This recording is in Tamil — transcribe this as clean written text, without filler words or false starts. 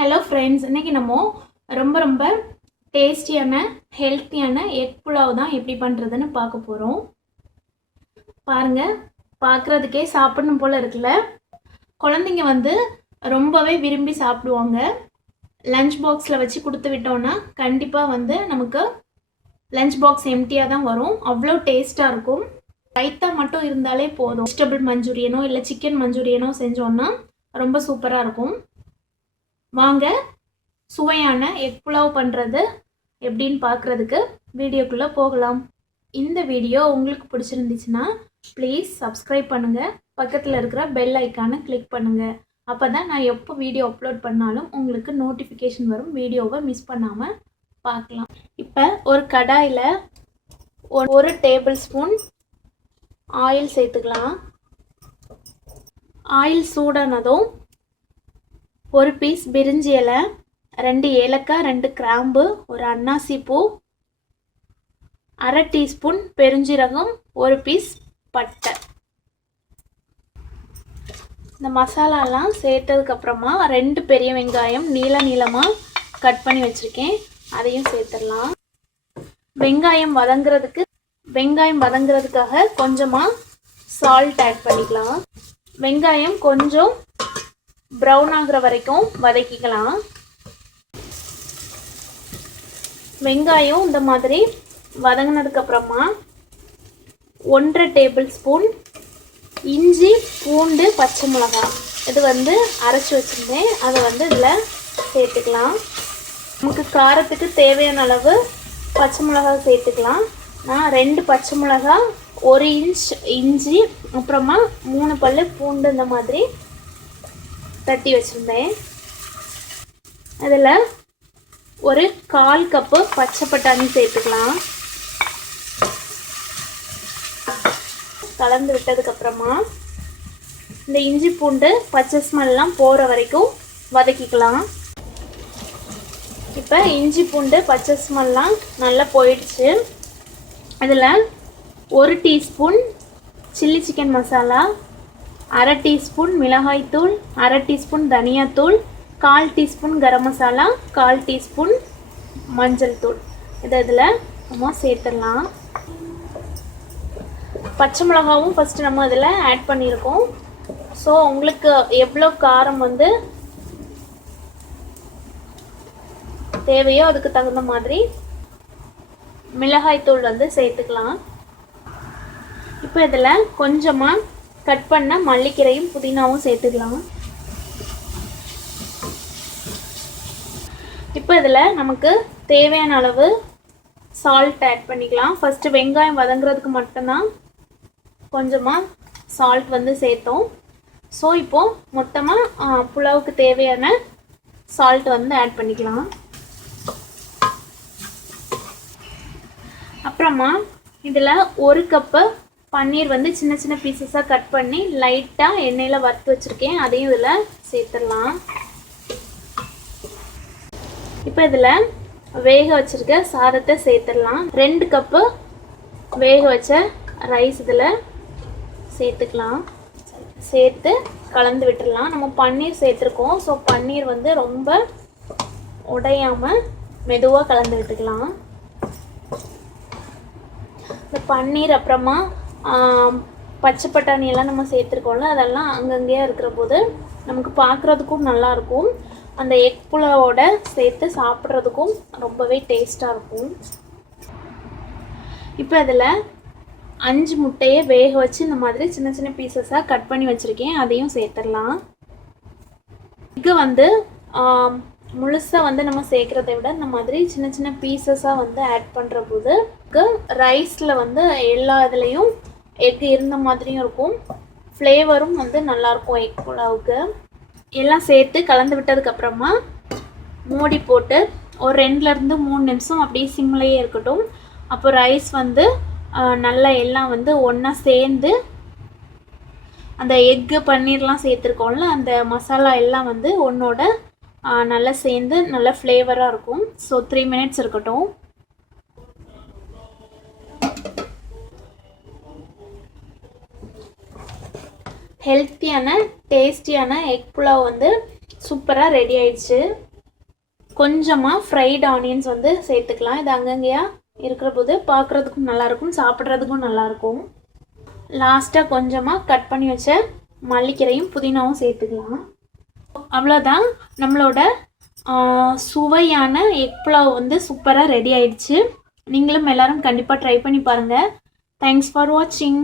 ஹலோ ஃப்ரெண்ட்ஸ், இன்றைக்கி நம்ம ரொம்ப டேஸ்டியான ஹெல்த்தியான எக் புலாவ் தான் எப்படி பண்ணுறதுன்னு பார்க்க போகிறோம். பாருங்கள், பார்க்குறதுக்கே சாப்பிடணும் போல் இருக்குல்ல. குழந்தைங்க ரொம்பவே விரும்பி சாப்பிடுவாங்க. லஞ்ச் பாக்ஸில் வச்சு கொடுத்து விட்டோன்னா கண்டிப்பாக நமக்கு லஞ்ச் பாக்ஸ் எம்டியாக தான் வரும். அவ்வளோ டேஸ்ட்டாக இருக்கும். ரைத்தா மட்டும் இருந்தாலே போதும். வெஜிடபிள் மஞ்சூரியனோ இல்லை சிக்கன் மஞ்சூரியனோ செஞ்சோன்னா ரொம்ப சூப்பராக இருக்கும். வாங்க சுவையான எக் புலாவ் பண்ணுறது எப்படின்னு பார்க்குறதுக்கு வீடியோக்குள்ளே போகலாம். இந்த வீடியோ உங்களுக்கு பிடிச்சிருந்துச்சுன்னா ப்ளீஸ் சப்ஸ்கிரைப் பண்ணுங்கள். பக்கத்தில் இருக்கிற பெல் ஐக்கானை கிளிக் பண்ணுங்கள். அப்போ தான் நான் எப்போ வீடியோ அப்லோட் பண்ணாலும் உங்களுக்கு நோட்டிஃபிகேஷன் வரும். வீடியோவை மிஸ் பண்ணாமல் பார்க்கலாம். இப்போ ஒரு கடாயில் 1 டேபிள் ஸ்பூன் ஆயில் சேர்த்துக்கலாம். ஆயில் சூடானதும் 1 பீஸ் பிரிஞ்சி இலை, 2 ஏலக்காய், 2 கிராம்பு, ஒரு அன்னாசி பூ, 1/2 டீஸ்பூன் பெருஞ்சீரகம், 1 பீஸ் பட்டை. இந்த மசாலாலாம் சேர்த்ததுக்கப்புறமா 2 பெரிய வெங்காயம் நீளமாக கட் பண்ணி வச்சுருக்கேன், அதையும் சேர்த்துடலாம். வெங்காயம் வதங்குறதுக்காக கொஞ்சமாக சால்ட் ஆட் பண்ணிக்கலாம். வெங்காயம் கொஞ்சம் ப்ரௌன் ஆகிற வரைக்கும் வதக்கிக்கலாம். வெங்காயம் இந்த மாதிரி வதங்கினதுக்கப்புறமா 1/2 டேபிள் ஸ்பூன் இஞ்சி பூண்டு பச்சை மிளகாய் இது அரைச்சி வச்சுருந்தேன், அதை இதில் சேர்த்துக்கலாம். நமக்கு காரத்துக்கு தேவையான அளவு பச்சை மிளகாய் சேர்த்துக்கலாம். நான் 2 பச்சை மிளகாய், 1 இன்ச் இஞ்சி, அப்புறமா 3 பல்லு பூண்டு இந்த மாதிரி தட்டி வச்சுருந்தேன். அதில் ஒரு 1/4 கப்பு பச்சை பட்டாணி சேர்த்துக்கலாம். கலந்து விட்டதுக்கப்புறமா இந்த இஞ்சி பூண்டு பச்சை ஸ்மெல்லாம் போகிற வரைக்கும் வதக்கிக்கலாம். இப்போ இஞ்சி பூண்டு பச்சை ஸ்மெல்லாம் நல்லா போயிடுச்சு. அதில் 1 teaspoon chilli chicken masala, 1/2 teaspoon மிளகாய்த்தூள், 1/2 டீஸ்பூன் தனியாத்தூள், 1/4 டீஸ்பூன் கரம் மசாலா, 1/4 டீஸ்பூன் மஞ்சள் தூள் இதில் நம்ம சேர்த்துடலாம். பச்சை மிளகாவும் ஃபஸ்ட்டு நம்ம இதில் ஆட் பண்ணியிருக்கோம். ஸோ உங்களுக்கு எவ்வளோ காரம் தேவையோ அதுக்கு தகுந்த மாதிரி மிளகாய்த்தூள் சேர்த்துக்கலாம். இப்போ இதில் கொஞ்சமாக கட் பண்ண மல்லிக்கீரையும் புதினாவும் சேர்த்துக்கலாம். இப்போ இதில் நமக்கு தேவையான அளவு சால்ட் ஆட் பண்ணிக்கலாம். ஃபஸ்ட்டு வெங்காயம் வதங்குறதுக்கு மட்டும்தான் கொஞ்சமாக சால்ட் சேர்த்தோம். ஸோ இப்போது மொத்தமாக புலாவுக்கு தேவையான சால்ட் ஆட் பண்ணிக்கலாம். அப்புறமா இதில் 1 கப்பு பன்னீர் சின்ன சின்ன பீசஸாக கட் பண்ணி லைட்டாக எண்ணெயில் வறுத்து வச்சுருக்கேன், அதையும் இதில் சேர்த்துடலாம். இப்போ இதில் வேக வச்சுருக்க சாதத்தை சேர்த்துடலாம். 2 கப்பு வேக வச்ச ரைஸ் இதில் சேர்த்துக்கலாம். சேர்த்து கலந்து விட்டுடலாம். நம்ம பன்னீர் சேர்த்துருக்கோம், ஸோ பன்னீர் ரொம்ப உடையாமல் மெதுவாக கலந்து விட்டுக்கலாம். இந்த பன்னீர் அப்புறமா பச்சை பட்டாணியெல்லாம் நம்ம சேர்த்துருக்கோம்ல, அதெல்லாம் அங்கங்கேயே இருக்கிற போது நமக்கு பார்க்குறதுக்கும் நல்லாயிருக்கும். அந்த எக் புலாவோட சேர்த்து சாப்பிட்றதுக்கும் ரொம்பவே டேஸ்ட்டாக இருக்கும். இப்போ அதில் 5 முட்டையை வேக வச்சு இந்த மாதிரி சின்ன சின்ன பீசஸாக கட் பண்ணி வச்சுருக்கேன், அதையும் சேர்த்துடலாம். இது முழுசாக நம்ம சேர்க்குறதை விட இந்த மாதிரி சின்ன சின்ன பீசஸாக ஆட் பண்ணுற போது ரைஸில் எல்லா இதுலேயும் எக் இருந்த மாதிரியும் இருக்கும், ஃப்ளேவரும் நல்லாயிருக்கும் எக் புலாவுக்கு. எல்லாம் சேர்த்து கலந்து விட்டதுக்கப்புறமா மூடி போட்டு ஒரு 2லேருந்து 3 நிமிஷம் அப்படியே சிம்லேயே இருக்கட்டும். அப்போ ரைஸ் நல்லா எல்லாம் ஒன்றா சேர்ந்து அந்த எக்கு பன்னீர்லாம் சேர்த்துருக்கோம்ல, அந்த மசாலா எல்லாம் ஒன்றோட நல்லா சேர்ந்து நல்ல ஃப்ளேவராக இருக்கும். ஸோ 3 மினிட்ஸ் இருக்கட்டும். ஹெல்த்தியான டேஸ்டியான எக் புலாவ் சூப்பராக ரெடி ஆயிடுச்சு. கொஞ்சமாக ஃப்ரைட் ஆனியன்ஸ் வந்து சேர்த்துக்கலாம். இது அங்கங்கேயா இருக்கிற போது பார்க்குறதுக்கும் நல்லாயிருக்கும், சாப்பிட்றதுக்கும் நல்லாயிருக்கும். லாஸ்ட்டாக கொஞ்சமாக கட் பண்ணி வச்ச மல்லிக்கீரையும் புதினாவும் சேர்த்துக்கலாம். அவ்வளோதான், நம்மளோட சுவையான எக் புலாவ் வந்து சூப்பராக ரெடி ஆயிடுச்சு. நீங்களும் எல்லோரும் கண்டிப்பாக ட்ரை பண்ணி பாருங்கள். தேங்க்ஸ் ஃபார் வாட்சிங்.